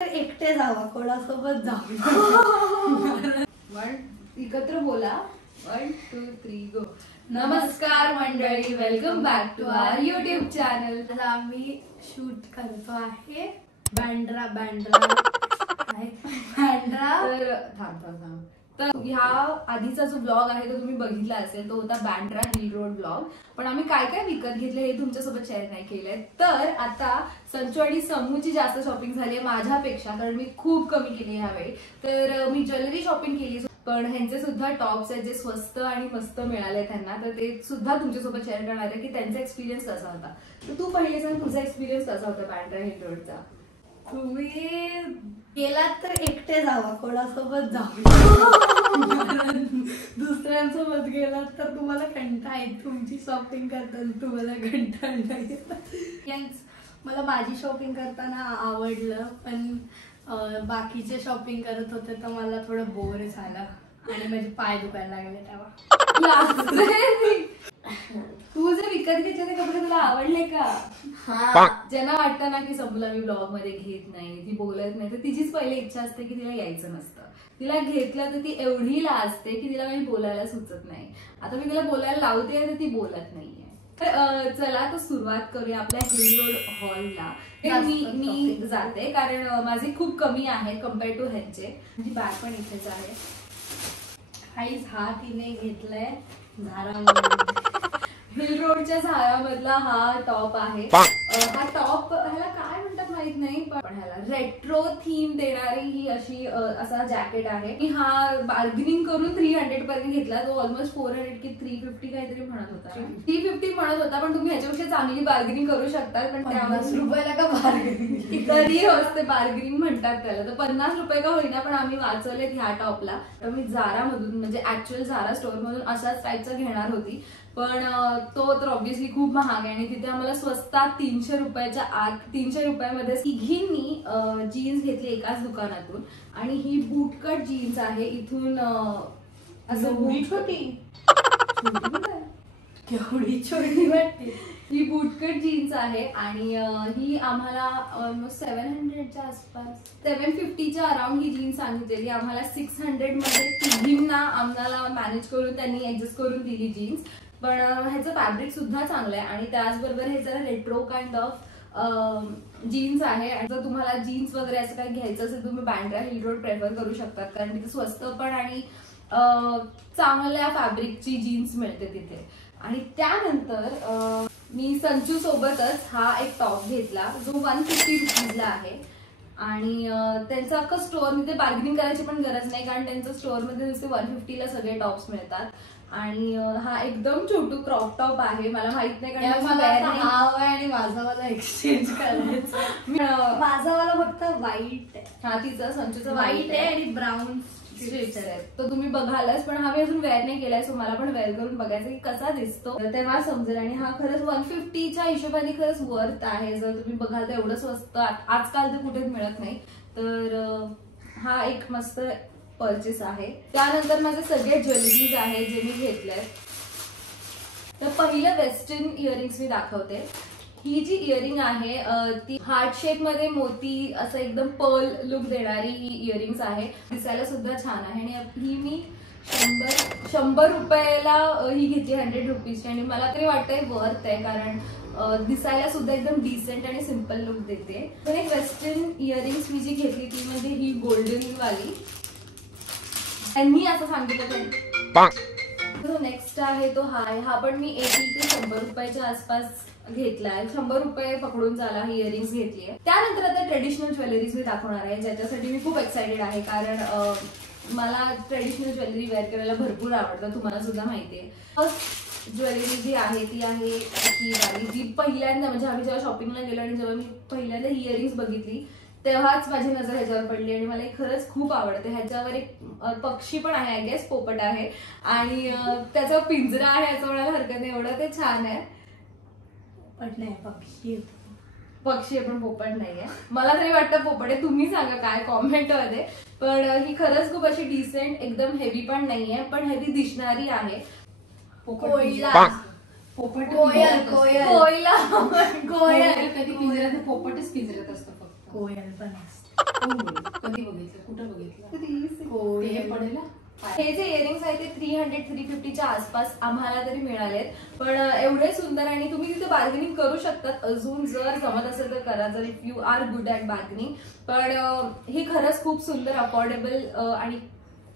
एकटे जावा, कोणासोबत जाऊ. एकत्र बोला. 1 2 3 गो. नमस्कार मंडळी, welcome back to our YouTube channel. आज आम्ही शूट करतो आहे बँड्रा तर थांब. तर ह्या आधीचा जो ब्लॉग आहे तो तुम्ही बघितला असेल, तो होता बँड्रा हिल रोड ब्लॉग. पण आम्ही काय काय विकत घेतले हे तुमच्यासोबत शेअर नाही केलंय. तर आता संचू आणि समूची जास्त शॉपिंग झाली आहे माझ्यापेक्षा, कारण मी खूप कमी केली ह्यावेळी. तर मी ज्वेलरी शॉपिंग केली, पण ह्यांचे सुद्धा टॉप्स आहेत जे स्वस्त आणि मस्त मिळाले त्यांना, तर ते सुद्धा तुमच्यासोबत शेअर करणार आहे की त्यांचा एक्सपिरियन्स कसा होता. तर तू पहिले सांग, तुझा एक्सपिरियन्स कसा होता बँड्रा हिल रोडचा. तुम्ही गेलात तर एकटे जावा, कोणासोबत जाऊ. दुसऱ्यांसोबत गेलात तर तुम्हाला कंटाळा येईल. तुमची शॉपिंग करताना तुम्हाला कंटाळा नाही. मला माझी शॉपिंग करताना आवडलं, पण बाकीचे शॉपिंग करत होते तर मला थोडं बोर झालं आणि माझे पाय दुखायला लागले तेव्हा. तू जे विकत घेतले ते कपडे तुला आवडले का? ज्यांना वाटतं ना की समूला मी ब्लॉग मध्ये घेत नाही, ती बोलत नाही, तर तिचीच पहिली इच्छा असते की तिला यायचं नसतं. तिला घेतलं तर ती एवढी लाजते की तिला काही बोलायला सुचत नाही. आता मी तिला बोलायला लावते तर ती बोलत नाहीये. तर चला तर सुरुवात करूया आपल्या हिल रोड हॉलला. मी जाते कारण माझे खूप कमी आहे कम्पेअर टू ह्यांचे. माझी बॅग पण इथेच आहे. काहीच हा तिने घेतलाय झारा हिल रोडच्या झारामधला हा टॉप आहे. हा टॉप ह्याला काय म्हणतात माहित नाही, पण ह्याला रेट्रो थीम देणारी ही अशी असा जॅकेट आहे. मी हा बार्गेनिंग करून 300 पर्यंत घेतला. तो ऑलमोस्ट 400 की 350 काहीतरी म्हणत होता. 350 म्हणत होता, पण तुम्ही ह्याच्यापेक्षा चांगली बार्गेनिंग करू शकता. पण 50 रुपयाला का बार्गेनिंग तरी असते, बार्गेनिंग म्हणतात त्याला. तर 50 रुपये का होईना, पण आम्ही वाचवलेत ह्या टॉपला. तर मी झारा मधून म्हणजे ऍक्च्युअल झारा स्टोर मधून अशाच टाईपचा घेणार होती, पण तो तर ऑब्व्हियसली खूप महाग आहे. आणि तिथे आम्हाला स्वस्तात 300 रुपयाच्या आत 300 रुपयामध्ये तिघींनी जीन्स घेतली एकाच दुकानातून. आणि ही बूटकट जीन्स आहे. इथून असं केवढी छोटी वाटते. ही बूटकट जीन्स आहे आणि ही आम्हाला ऑलमोस्ट 700च्या आसपास 750च्या अराउंड ही जीन्स सांगितलेली. आम्हाला 600 मध्ये तिघींना आम्हाला मॅनेज करून त्यांनी ऍडजस्ट करून दिली जीन्स. पण ह्याचं फॅब्रिक सुद्धा चांगलं आहे आणि त्याचबरोबर हे जरा रेट्रो काइंड ऑफ जीन्स आहे. आणि जर तुम्हाला जीन्स वगैरे असं काही घ्यायचं असेल तुम्ही बँड्रा हिल रोड प्रेफर करू शकतात, कारण तिथे स्वस्त पण आणि चांगल्या फॅब्रिकची जीन्स मिळते तिथे. आणि त्यानंतर मी संचू सोबतच हा एक टॉप घेतला जो 150 रुपीजला आहे. आणि त्यांचं अख्खं स्टोअर मध्ये बार्गेनिंग करायची पण गरज नाही, कारण त्यांचं स्टोअर मध्ये नुसते 150ला सगळे टॉप्स मिळतात. आणि हा एकदम छोटू क्रॉप टॉप आहे. मला माहित नाही कारण आणि माझावाला एक्सचेंज करायचं. माझावाला फक्त व्हाईट आहे. हा तिचा संचूचा व्हाईट आहे आणि ब्राऊन स्ट्रिप्स आहेत. तो तुम्ही बघालच, पण हा मी अजून वेअर नाही केलाय. सो मला पण वेअर करून बघायचं की कसा दिसतो, तेव्हा समजेल. आणि हा खरंच 150च्या हिशोबाने खरंच वर्थ आहे. जर तुम्ही बघाल तर एवढं स्वस्त आजकाल तर कुठेच मिळत नाही. तर हा एक मस्त परचेस आहे. त्यानंतर माझे सगळे ज्वेलरीज आहेत जे मी घेतलेत. तर पहिलं वेस्टर्न इयरिंग्स मी दाखवते. ही जी इयरिंग आहे ती हार्ट शेप मध्ये मोती असं एकदम पर्ल लुक देणारी ही इयरिंग्स आहे. दिसायला सुद्धा छान आहे. आणि ही मी 100 रुपयाला ही घेतली 100 रुपीजची. आणि मला तरी वाटतंय वर्थ आहे, कारण दिसायला सुद्धा एकदम डिसेंट आणि सिम्पल लुक देते. पण एक वेस्टर्न इयरिंग्स मी जी घेतली ती म्हणजे ही गोल्डन वाली. त्यांनी असं सांगितलं. जो नेक्स्ट आहे तो हा पण मी 80 ते 100 रुपयाच्या आसपास घेतलाय. 100 रुपये पकडून झाला ही इयरिंग्स घेतली आहे. त्यानंतर आता ट्रेडिशनल ज्वेलरीज मी दाखवणार आहे, ज्याच्यासाठी मी खूप एक्सायटेड आहे, कारण मला ट्रेडिशनल ज्वेलरी वेअर करायला भरपूर आवडतं, तुम्हाला सुद्धा माहितीये. फर्स्ट ज्वेलरी जी आहे ती आहे ही वाली, जी पहिल्यांदा म्हणजे आम्ही जेव्हा शॉपिंगला गेलो आणि जेव्हा मी पहिल्यांदा ही इयरिंग्स बघितली तेव्हाच माझी नजर ह्याच्यावर पडली आणि मला खरंच खूप आवडते. ह्याच्यावर एक पक्षी पण आहे, आय गेस पोपट आहे आणि त्याचा पिंजरा आहे असं म्हणायला हरकत नाही, एवढं ते छान आहे. पोपट नाही, पक्षी आहे पण पोपट नाहीये. मला तरी वाटतं पोपट आहे, तुम्ही सांगा काय कॉमेंट मध्ये. पण ही खरंच खूप अशी डिसेंट, एकदम हेवी पण नाहीये, पण हेवी दिसणारी आहे. कोयला पोपट कोयल कोयला कोयल कधी पिंजऱ्यात, पोपटच पिंजऱ्यात असतो फक्त. कोयल पण असते. कधी बघितलं, कुठं बघितलं? हो, हे पडेल ना? हे जे इयरिंग्स आहेत ते 300-350च्या आसपास आम्हाला तरी मिळालेत. पण एवढे सुंदर आणि तुम्ही तिथे बार्गेनिंग करू शकतात. अजून जर जमत असेल तर करा, जर if you are good at bargaining. पण हे खरंच खूप सुंदर अफोर्डेबल आणि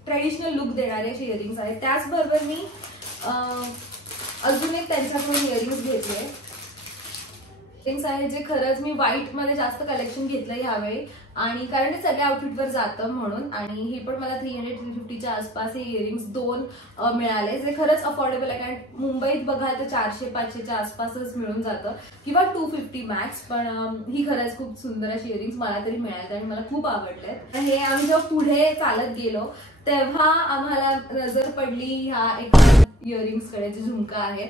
ट्रेडिशनल लुक देणारे असे इयरिंग्स आहेत. त्याचबरोबर मी अजून एक त्यांच्याकडून इयरिंग्स घेतले. इयरिंग्स आहे जे खरंच मी व्हाईट मध्ये जास्त कलेक्शन घेतलं यावेळी, आणि कारण ते सगळ्या आउटफिटवर जातं म्हणून. आणि हे पण मला 300-350च्या आसपास हे इयरिंग्स 2 मिळाले, जे खरंच अफोर्डेबल आहे. कारण मुंबईत बघाल तर 400-500च्या आसपासच मिळून जातं, किंवा 250 मॅक्स. पण ही खरंच खूप सुंदर अशी इयरिंग्स मला तरी मिळाले आणि मला खूप आवडलेत. हे आम्ही जेव्हा पुढे चालत गेलो तेव्हा आम्हाला नजर पडली ह्या एका इयरिंग्स कडे, जे झुमका आहे.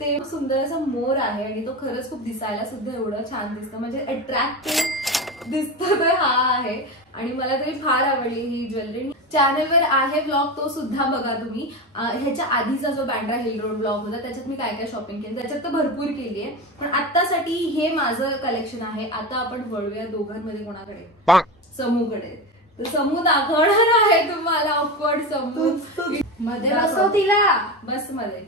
ते सुंदर असा मोर आहे आणि तो खरंच खूप दिसायला सुद्धा एवढं छान दिसतं, म्हणजे अट्रॅक्टिव्ह दिसतं तर हा आहे. आणि मला तरी फार आवडली ही ज्वेलरी. चॅनलवर आहे ब्लॉग, तो सुद्धा बघा तुम्ही. ह्याच्या आधीचा जो बँड्रा हिल रोड ब्लॉग होता त्याच्यात मी काय काय शॉपिंग केली, त्याच्यात तर भरपूर केली आहे. पण आत्तासाठी हे माझं कलेक्शन आहे. आता आपण वळूया दोघांमध्ये कोणाकडे, समूकडे. तर समू दाखवणार आहे तुम्हाला ऑफवर्ड समू. मध्ये बसव तिला. बस मध्ये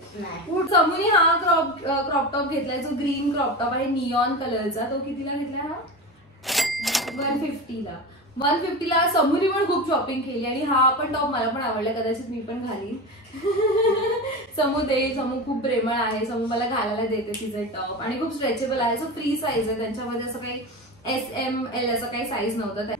समूने हा क्रॉप टॉप घेतलाय, जो ग्रीन क्रॉप टॉप आहे नियॉन कलरचा. तो कितीला घेतलाय हा? 150ला. 150ला समूने पण खूप शॉपिंग केली. आणि हा पण टॉप मला पण आवडला, कदाचित मी पण घालीन. समू देईल, समू खूप प्रेमळ आहे. समू मला घालायला देते तिचे टॉप, आणि खूप स्ट्रेचेबल आहे. सो फ्री साईज आहे त्यांच्यामध्ये, असं काही SML असं काही साईज नव्हतं.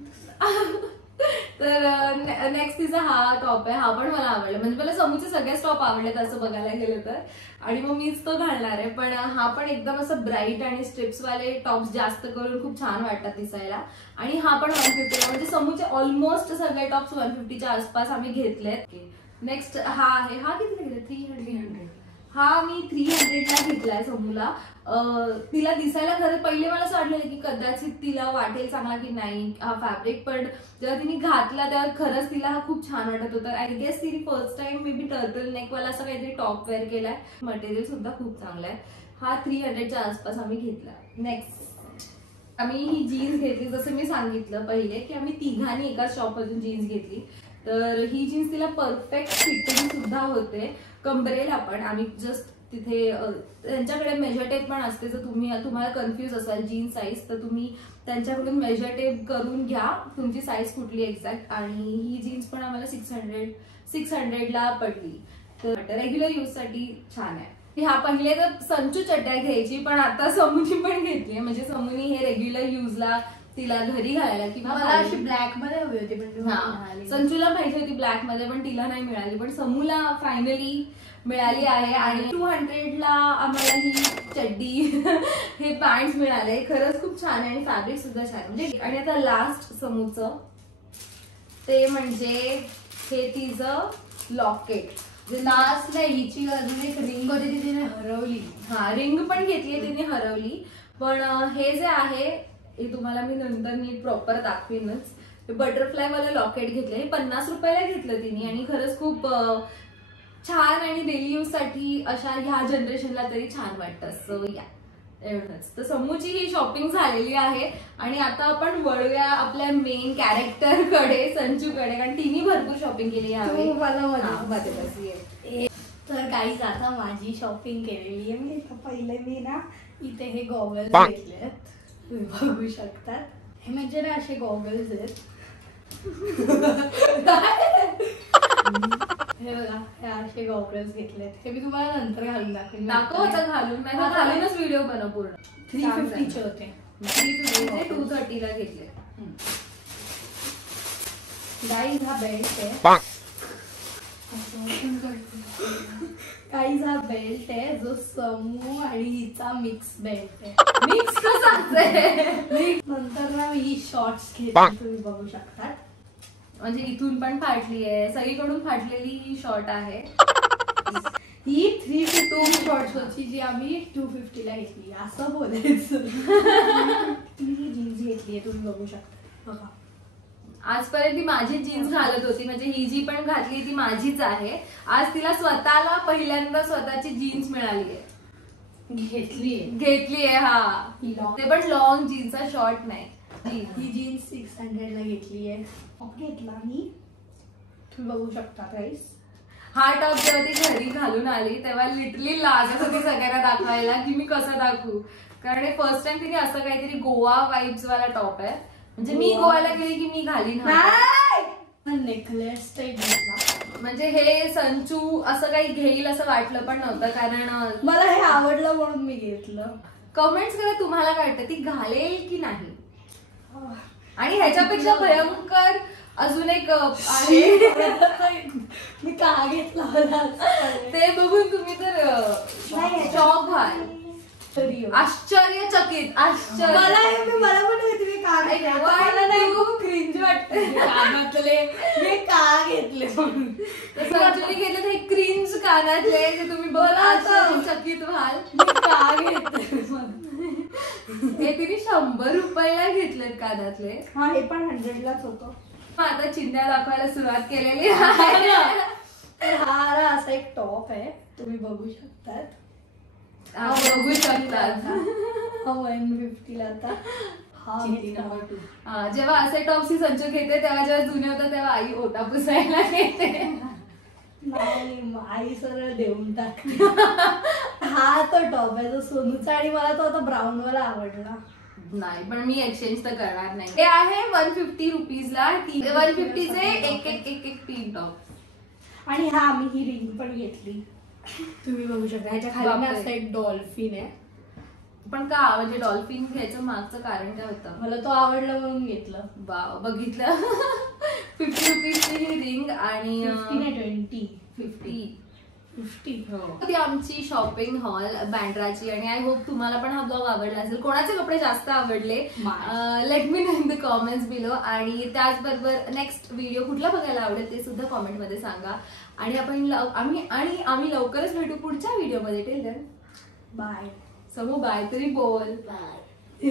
तर नेक्स्ट तिचा हा टॉप आहे. हा पण मला आवडला, म्हणजे मला समूचे सगळेच टॉप आवडलेत असं बघायला गेलं तर. आणि मग मीच तो घालणार आहे. पण हा पण एकदम असं ब्राईट आणि स्ट्रिप्स वाले टॉप्स जास्त करून खूप छान वाटतात दिसायला. आणि हा पण 150ला, म्हणजे समूचे ऑलमोस्ट सगळे टॉप्स 150च्या आसपास आम्ही घेतलेत. नेक्स्ट हा आहे. हा किती घेतले? 300. हा मी 300ला घेतलाय समूला. तिला दिसायला खरं पहिले मला असं वाटलेलं की कदाचित तिला वाटेल चांगला की नाही हा फॅब्रिक. पण जेव्हा तिने घातला तेव्हा खरंच तिला हा खूप छान वाटत होता. आय गेस तिने first time may be turtle neck वाला असं काहीतरी टॉप वेअर केलाय. मटेरियल सुद्धा खूप चांगलं आहे. हा 300च्या आसपास आम्ही घेतला. नेक्स्ट आम्ही ही जीन्स घेतली, जसं मी सांगितलं पहिले की आम्ही तिघांनी एकाच शॉपमधून जीन्स घेतली. तर ही जीन्स तिला परफेक्ट फिटिंग सुद्धा होते. कंबरेला पण आम्ही जस्ट तिथे त्यांच्याकडे मेजर टेप पण असते. जर तुम्हाला कन्फ्युज असाल जीन्स साईज, तर तुम्ही त्यांच्याकडून मेजर टेप करून घ्या तुमची साईज कुठली एक्झॅक्ट. आणि ही जीन्स पण आम्हाला 600ला पडली. तर रेग्युलर यूज साठी छान आहे. ह्या पहिले तर संचू चड्ड्या घ्यायची, पण आता समूनी पण घेतली. म्हणजे समूनी हे रेग्युलर युजला तिला घरी घालायला, किंवा मला अशी ब्लॅक मध्ये हवी होती, पण संचूला पाहिजे होती ब्लॅक मध्ये, पण तिला नाही मिळाली. पण समूला फायनली मिळाली आहे. आणि 200ला आम्हाला ही चड्डी हे पॅन्ट मिळाले. खरंच खूप छान आहे आणि फॅब्रिक सुद्धा छान. म्हणजे आणि आता लास्ट समूचं ते म्हणजे हे तिचं लॉकेट. लास्टला हिची अजून एक रिंग होती ती तिने हरवली. हा, रिंग पण घेतली तिने हरवली. पण हे जे आहे हे तुम्हाला मी नंतर नीट प्रॉपर दाखवीनच. बटरफ्लाय वाला लॉकेट घेतलं. हे 50 रुपयाला घेतलं तिने, आणि खरंच खूप छान आणि डेली यूज साठी अशा ह्या जनरेशनला तरी छान वाटतं. सो या एवढंच. तर समूची ही शॉपिंग झालेली आहे. आणि आता आपण वळूया आपल्या मेन कॅरेक्टर कडे, संचूकडे, कारण तिने भरपूर शॉपिंग केली यावेळी. तर गाईज आता माझी शॉपिंग केलेली आहे मी. पहिले मी ना इथे हे गॉगल्स घेतलेत, तुम्ही बघू शकतात. हे म्हणजे ना असे गॉगल्स आहेत. हे बघा, हे असे गॉगल्स घेतलेत. हे मी तुम्हाला नंतर घालून दाखवेन. आता घालून नाही, घालूनच व्हिडिओ बनव पूर्ण. 350चे होते. 350 230ला घेतले. गाईज हा बेल्ट आहे. गाईज हा बेल्ट आहे जो समू आणि हिचा मिक्स बेल्ट आहे. मिक्स कसं? नंतर ना मी ही शॉर्ट्स घेतली, तुम्ही बघू शकता. म्हणजे इथून पण फाटली आहे, सगळीकडून फाटलेली ही शॉर्ट आहे. ही 350 शॉर्ट्स होती जी आम्ही 250ला घेतली, असं बोलायचं. ही जीन्स घेतली, तुम्ही बघू शकता. बघा, आजपर्यंत ती माझी जीन्स घालत होती, म्हणजे ही जी पण घातली ती माझीच आहे. आज तिला स्वतःला पहिल्यांदा स्वतःची जीन्स मिळाली आहे. घेतली हा, ते पण लॉंग जीन्स, शॉर्ट नाही. ही जीन्स 600 ला घेतली आहे. टॉप घेतला मी, तुम्ही बघू शकता गाईस. हा टॉप जेव्हा ती घरी घालून आली तेव्हा लिटरली लाजत होती सगळ्यांना दाखवायला की मी कसं दाखवू, कारण फर्स्ट टाइम तिने असं काहीतरी गोवा वाईब्स वाला टॉप आहे. म्हणजे मी गोव्याला गेली की मी घालीन नेकलेस टाईप घेतला. म्हणजे हे संचू असं काही घेईल असं वाटलं पण नव्हतं, कारण मला हे आवडलं म्हणून मी घेतलं. कमेंट्स करा तुम्हाला काय वाटतं ती घालेल की नाही. आणि ह्याच्यापेक्षा भयंकर अजून एक आहे मी का घेतला मला ते बघून तुम्ही तर शॉक व्हाल, आश्चर्यचकित. मला पण मी का घेतले, मला नाही खूप क्रिंज वाटते कानातले मी का घेतले म्हणून. संचूने घेतले ते क्रिंज कानातले जे तुम्ही बघा चकित व्हाल मी का घेतले. हे तिने 100 रुपयाला घेतलेत कानातले. हा हे पण 100 लाच होतं. आता चिंध्या दाखवायला सुरुवात केलेली आहे. हा असा एक टॉप आहे, तुम्ही बघू शकतात. बघू शकतात. 150 ला आता. नंबर 2. जेव्हा असे टॉप्स ही संचू घेते तेव्हा जेव्हा जुने होतात तेव्हा आई ओटा पुसायला घेते. नाही आई सरळ देऊन टाकते. हा तो टॉप आहे तो सोनूचा, आणि मला तो आता ब्राऊन वाला आवडला. नाही पण मी एक्सचेंज तर करणार नाही. ते आहे 150 रुपीजला 150चे एक 3 टॉप. आणि हा आम्ही ही रिंग पण घेतली, तुम्ही बघू शकता. ह्याच्या खाली असं एक डॉल्फिन आहे. पण का म्हणजे डॉल्फिन घ्यायचं मागचं कारण काय होतं? मला तो आवडला म्हणून घेतलं. वाव बघितलं. 50 रुपीजची ही रिंग आणि 50 हो. ती आमची शॉपिंग हॉल बँड्राची. आणि आय होप तुम्हाला पण हा ब्लॉग आवडला असेल. कोणाचे कपडे जास्त आवडले let me know in the comments below. आणि त्याचबरोबर नेक्स्ट व्हिडिओ कुठला बघायला आवडेल ते सुद्धा कॉमेंट मध्ये सांगा. आणि आम्ही लवकरच भेटू पुढच्या व्हिडिओ मध्ये. Till then bye. समू बाय तरी बोल. बाय.